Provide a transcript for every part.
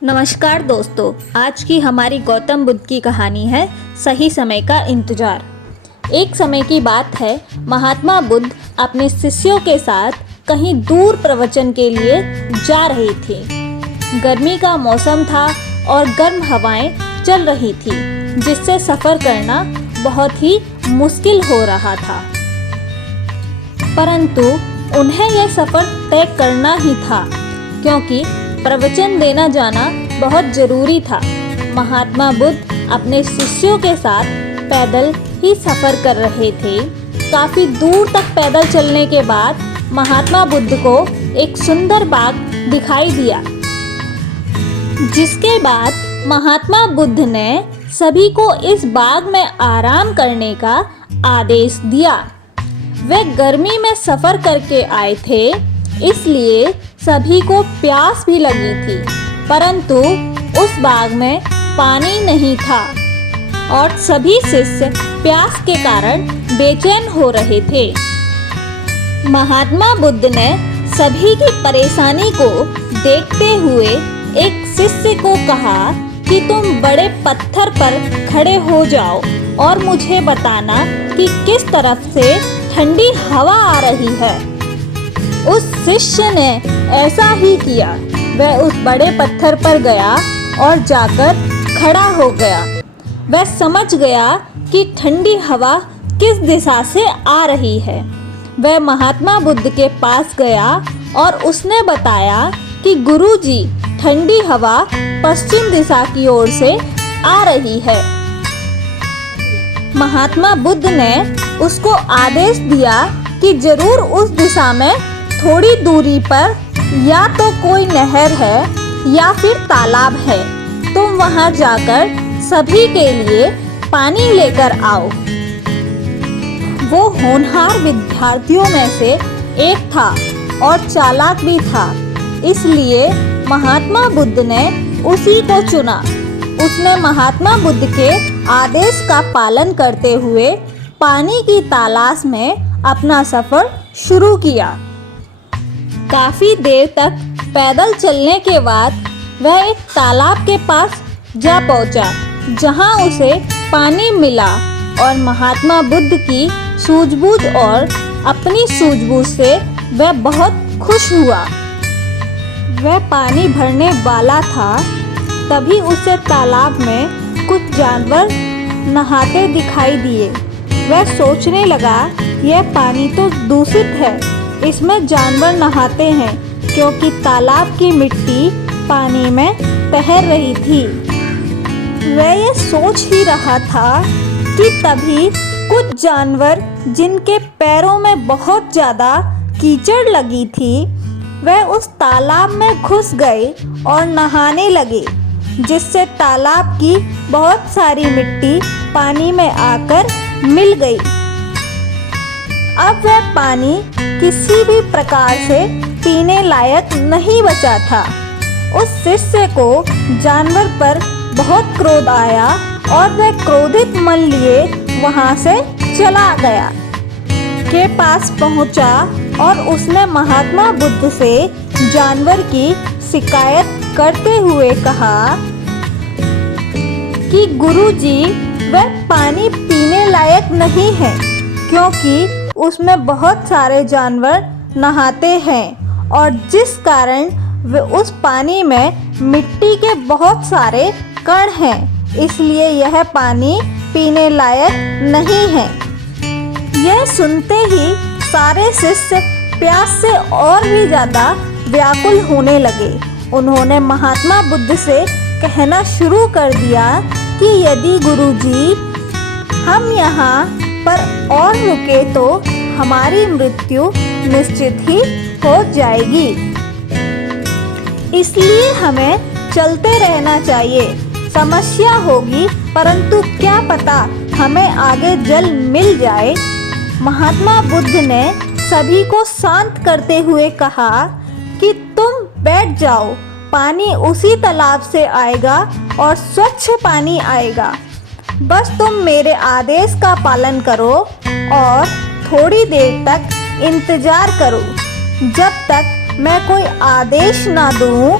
नमस्कार दोस्तों, आज की हमारी गौतम बुद्ध की कहानी है सही समय का इंतजार। एक समय की बात है, महात्मा बुद्ध अपने शिष्यों के साथ कहीं दूर प्रवचन के लिए जा रहे थे। गर्मी का मौसम था और गर्म हवाएं चल रही थी, जिससे सफ़र करना बहुत ही मुश्किल हो रहा था। परंतु उन्हें यह सफ़र तय करना ही था, क्योंकि प्रवचन देना जाना बहुत ज़रूरी था। महात्मा बुद्ध अपने शिष्यों के साथ पैदल ही सफ़र कर रहे थे। काफ़ी दूर तक पैदल चलने के बाद महात्मा बुद्ध को एक सुंदर बाग दिखाई दिया, जिसके बाद महात्मा बुद्ध ने सभी को इस बाग में आराम करने का आदेश दिया। वे गर्मी में सफ़र करके आए थे, इसलिए सभी को प्यास भी लगी थी, परंतु उस बाग में पानी नहीं था और सभी शिष्य प्यास के कारण बेचैन हो रहे थे। महात्मा बुद्ध ने सभी की परेशानी को देखते हुए एक शिष्य को कहा कि तुम बड़े पत्थर पर खड़े हो जाओ और मुझे बताना कि किस तरफ से ठंडी हवा आ रही है। उस शिष्य ने ऐसा ही किया। वह उस बड़े पत्थर पर गया और जाकर खड़ा हो गया। वह समझ गया कि ठंडी हवा किस दिशा से आ रही है। वह महात्मा बुद्ध के पास गया और उसने बताया कि गुरुजी, ठंडी हवा पश्चिम दिशा की ओर से आ रही है। महात्मा बुद्ध ने उसको आदेश दिया कि जरूर उस दिशा में थोड़ी दूरी पर या तो कोई नहर है या फिर तालाब है। तुम वहां जाकर सभी के लिए पानी लेकर आओ। वो होनहार विद्यार्थियों में से एक था और चालाक भी था, इसलिए महात्मा बुद्ध ने उसी को चुना। उसने महात्मा बुद्ध के आदेश का पालन करते हुए पानी की तलाश में अपना सफ़र शुरू किया। काफ़ी देर तक पैदल चलने के बाद वह एक तालाब के पास जा पहुंचा, जहां उसे पानी मिला और महात्मा बुद्ध की सूझबूझ और अपनी सूझबूझ से वह बहुत खुश हुआ। वह पानी भरने वाला था, तभी उसे तालाब में कुछ जानवर नहाते दिखाई दिए। वह सोचने लगा, यह पानी तो दूषित है, इसमें जानवर नहाते हैं, क्योंकि तालाब की मिट्टी पानी में तैर रही थी। वह ये सोच ही रहा था कि तभी कुछ जानवर, जिनके पैरों में बहुत ज़्यादा कीचड़ लगी थी, वह उस तालाब में घुस गए और नहाने लगे, जिससे तालाब की बहुत सारी मिट्टी पानी में आकर मिल गई। अब वह पानी किसी भी प्रकार से पीने लायक नहीं बचा था। उस शिष्य को जानवर पर बहुत क्रोध आया और वह क्रोधित मन लिए वहां से चला गया के पास पहुंचा और उसने महात्मा बुद्ध से जानवर की शिकायत करते हुए कहा कि गुरुजी, वह पानी पीने लायक नहीं है, क्योंकि उसमें बहुत सारे जानवर नहाते हैं और जिस कारण उस पानी में मिट्टी के बहुत सारे कण हैं, इसलिए यह पानी पीने लायक नहीं है। यह सुनते ही सारे शिष्य प्यास से और भी ज़्यादा व्याकुल होने लगे। उन्होंने महात्मा बुद्ध से कहना शुरू कर दिया कि यदि गुरुजी, हम यहाँ पर और रुके तो हमारी मृत्यु निश्चित ही हो जाएगी, इसलिए हमें चलते रहना चाहिए। समस्या होगी, परंतु क्या पता हमें आगे जल मिल जाए। महात्मा बुद्ध ने सभी को शांत करते हुए कहा कि तुम बैठ जाओ, पानी उसी तालाब से आएगा और स्वच्छ पानी आएगा। बस तुम मेरे आदेश का पालन करो और थोड़ी देर तक इंतजार करो, जब तक मैं कोई आदेश ना दूं।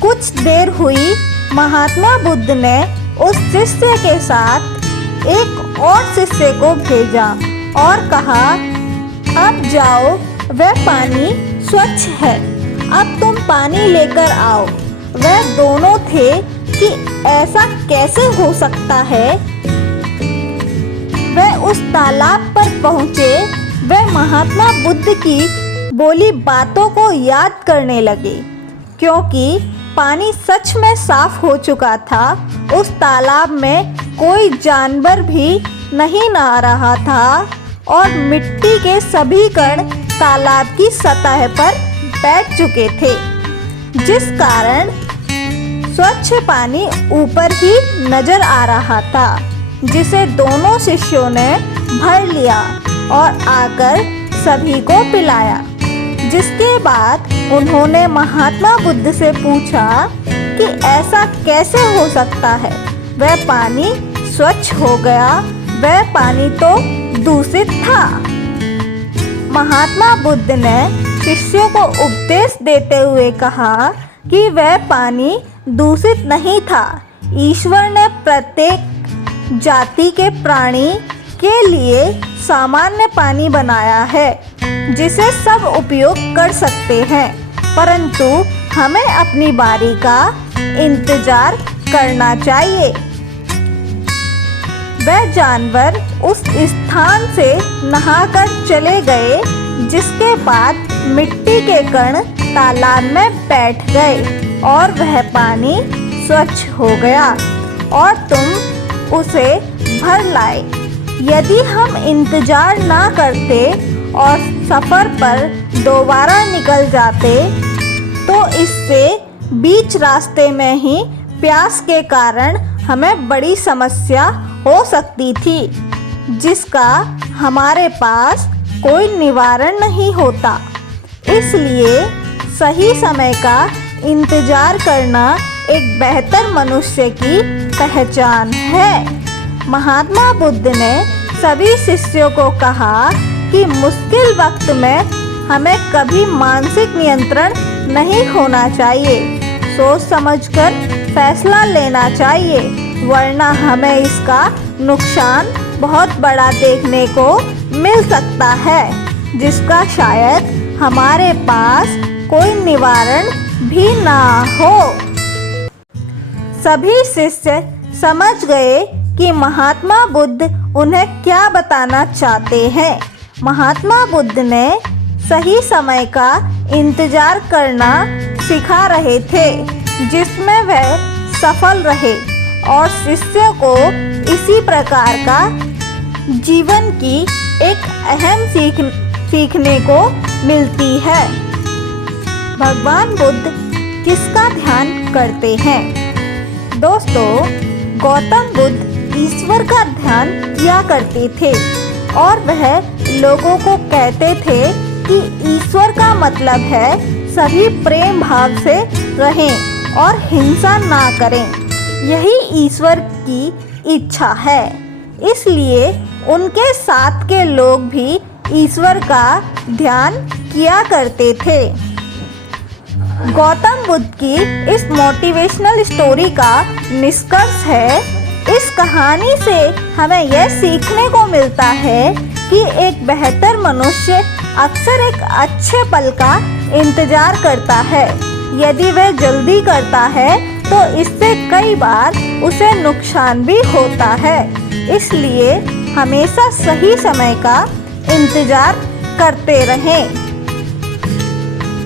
कुछ देर हुई, महात्मा बुद्ध ने उस शिष्य के साथ एक और शिष्य को भेजा और कहा, अब जाओ, वह पानी स्वच्छ है, अब तुम पानी लेकर आओ। वह दोनों थे कि ऐसा कैसे हो सकता है। वह उस तालाब पर पहुँचे। वह महात्मा बुद्ध की बोली बातों को याद करने लगे, क्योंकि पानी सच में साफ हो चुका था। उस तालाब में कोई जानवर भी नहीं नहा रहा था और मिट्टी के सभी कण तालाब की सतह पर बैठ चुके थे, जिस कारण स्वच्छ पानी ऊपर ही नजर आ रहा था, जिसे दोनों शिष्यों ने भर लिया और आकर सभी को पिलाया। जिसके बाद उन्होंने महात्मा बुद्ध से पूछा कि ऐसा कैसे हो सकता है, वह पानी स्वच्छ हो गया, वह पानी तो दूषित था। महात्मा बुद्ध ने शिष्यों को उपदेश देते हुए कहा कि वह पानी दूषित नहीं था। ईश्वर ने प्रत्येक जाति के प्राणी के लिए सामान्य पानी बनाया है, जिसे सब उपयोग कर सकते हैं, परंतु हमें अपनी बारी का इंतजार करना चाहिए। वह जानवर उस स्थान से नहाकर चले गए, जिसके बाद मिट्टी के कण तालाब में बैठ गए और वह पानी स्वच्छ हो गया और तुम उसे भर लाए। यदि हम इंतजार ना करते और सफ़र पर दोबारा निकल जाते, तो इससे बीच रास्ते में ही प्यास के कारण हमें बड़ी समस्या हो सकती थी, जिसका हमारे पास कोई निवारण नहीं होता। इसलिए सही समय का इंतजार करना एक बेहतर मनुष्य की पहचान है। महात्मा बुद्ध ने सभी शिष्यों को कहा कि मुश्किल वक्त में हमें कभी मानसिक नियंत्रण नहीं खोना चाहिए। सोच समझकर फैसला लेना चाहिए, वरना हमें इसका नुकसान बहुत बड़ा देखने को मिल सकता है, जिसका शायद हमारे पास कोई निवारण भी ना हो। सभी शिष्य समझ गए कि महात्मा बुद्ध उन्हें क्या बताना चाहते हैं। महात्मा बुद्ध ने सही समय का इंतजार करना सिखा रहे थे, जिसमें वह सफल रहे और शिष्यों को इसी प्रकार का जीवन की एक अहम सीखने को मिलती है। भगवान बुद्ध किसका ध्यान करते हैं? दोस्तों, गौतम बुद्ध ईश्वर का ध्यान किया करते थे और वह लोगों को कहते थे कि ईश्वर का मतलब है सभी प्रेम भाव से रहें और हिंसा ना करें। यही ईश्वर की इच्छा है। इसलिए उनके साथ के लोग भी ईश्वर का ध्यान किया करते थे। गौतम बुद्ध की इस मोटिवेशनल स्टोरी का निष्कर्ष है, इस कहानी से हमें यह सीखने को मिलता है कि एक बेहतर मनुष्य अक्सर एक अच्छे पल का इंतजार करता है। यदि वह जल्दी करता है तो इससे कई बार उसे नुकसान भी होता है। इसलिए हमेशा सही समय का इंतजार करते रहें,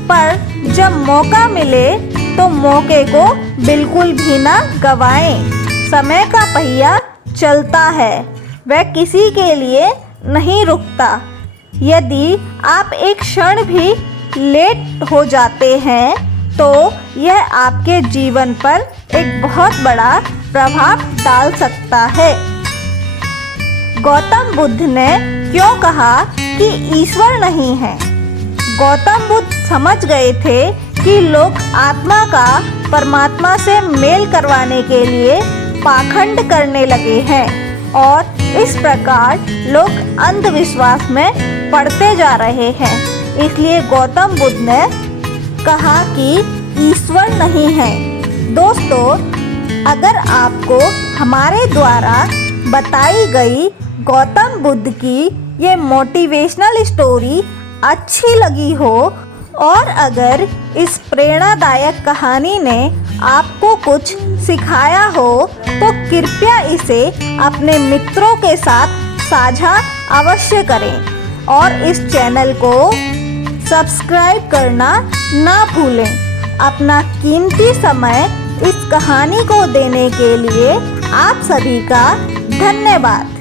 पर जब मौका मिले तो मौके को बिल्कुल भी ना गवाएं। समय का पहिया चलता है, वह किसी के लिए नहीं रुकता। यदि आप एक क्षण भी लेट हो जाते हैं तो यह आपके जीवन पर एक बहुत बड़ा प्रभाव डाल सकता है। गौतम बुद्ध ने क्यों कहा कि ईश्वर नहीं है? गौतम बुद्ध समझ गए थे कि लोग आत्मा का परमात्मा से मेल करवाने के लिए पाखंड करने लगे हैं और इस प्रकार लोग अंधविश्वास में पड़ते जा रहे हैं। इसलिए गौतम बुद्ध ने कहा कि ईश्वर नहीं है। दोस्तों, अगर आपको हमारे द्वारा बताई गई गौतम बुद्ध की ये मोटिवेशनल स्टोरी अच्छी लगी हो और अगर इस प्रेरणादायक कहानी ने आपको कुछ सिखाया हो तो कृपया इसे अपने मित्रों के साथ साझा अवश्य करें और इस चैनल को सब्सक्राइब करना ना भूलें। अपना कीमती समय इस कहानी को देने के लिए आप सभी का धन्यवाद।